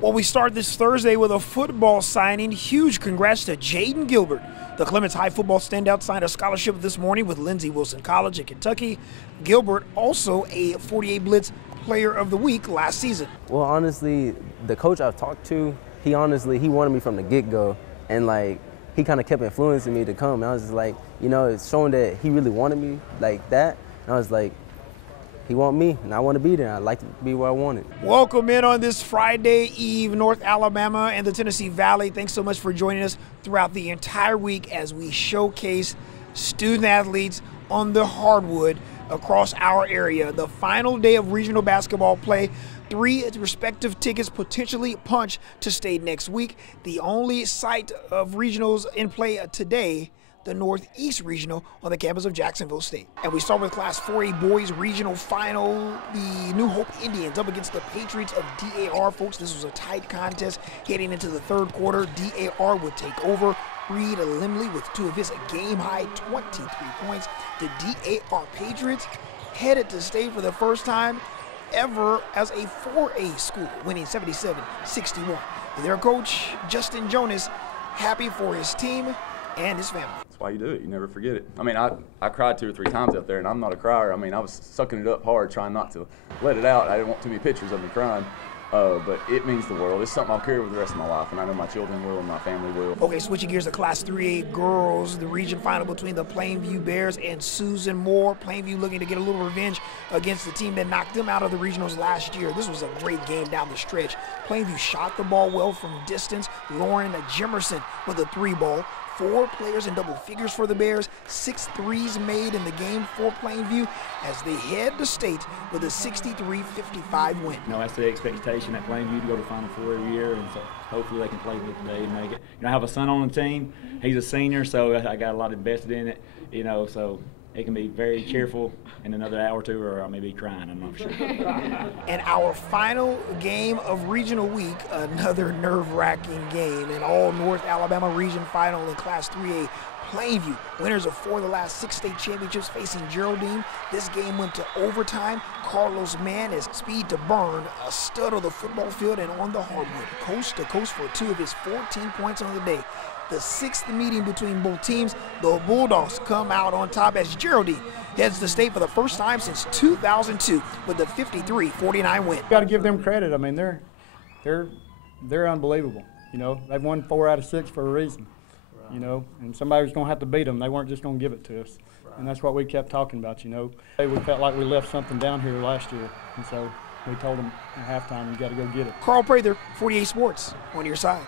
Well, we start this Thursday with a football signing. Huge congrats to Jaden Gilbert. The Clements High football standout signed a scholarship this morning with Lindsey Wilson College in Kentucky. Gilbert, also a 48 Blitz Player of the Week last season. Well, honestly, the coach I've talked to, he wanted me from the get-go, and like he kind of kept influencing me to come. And I was just like, you know, it's showing that he really wanted me like that. And I was like, he want me, and I want to be there. I'd like to be where I wanted. Welcome in on this Friday Eve, North Alabama and the Tennessee Valley. Thanks so much for joining us throughout the entire week as we showcase student athletes on the hardwood across our area. The final day of regional basketball play. 3 respective tickets potentially punch to state next week. The only site of regionals in play today, the Northeast Regional on the campus of Jacksonville State. And we start with Class 4A Boys Regional Final. The New Hope Indians up against the Patriots of DAR. Folks, this was a tight contest heading into the third quarter. DAR would take over. Reed Limley with 2 of his game-high 23 points. The DAR Patriots headed to state for the first time ever as a 4A school, winning 77-61. Their coach, Justin Jonas, happy for his team and his family. That's why you do it. You never forget it. I mean, I cried 2 or 3 times out there, and I'm not a crier. I mean, I was sucking it up hard, trying not to let it out. I didn't want too many pictures of me crying. But it means the world. It's something I'll carry with the rest of my life, and I know my children will and my family will. Okay, switching gears to Class 3A girls, the region final between the Plainview Bears and Susan Moore. Plainview looking to get a little revenge against the team that knocked them out of the regionals last year. This was a great game down the stretch. Plainview shot the ball well from distance. Lauren Jimerson with a 3 ball. 4 players in double figures for the Bears, 6 threes made in the game for Plainview as they head to state with a 63-55 win. You know, that's the expectation at Plainview to go to Final Four every year, and so hopefully they can play with it today and make it. You know, I have a son on the team. He's a senior, so I got a lot invested in it, you know, so it can be very cheerful in another hour or 2, or I may be crying, I'm not sure. And our final game of regional week, another nerve-wracking game, an all-North Alabama region final in Class 3A. Plainview, winners of 4 of the last 6 state championships, facing Geraldine. This game went to overtime. Carlos Mann is speed to burn, a stud on the football field and on the hardwood, coast to coast for 2 of his 14 points on the day. The 6th meeting between both teams, the Bulldogs come out on top as Geraldine heads to state for the first time since 2002 with a 53-49 win. Got to give them credit. I mean, they're unbelievable. You know, they've won 4 out of 6 for a reason. You know, and somebody was going to have to beat them. They weren't just going to give it to us. And that's what we kept talking about, you know. We felt like we left something down here last year. And so we told them at halftime, you got to go get it. Carl Prather, 48 Sports, on your side.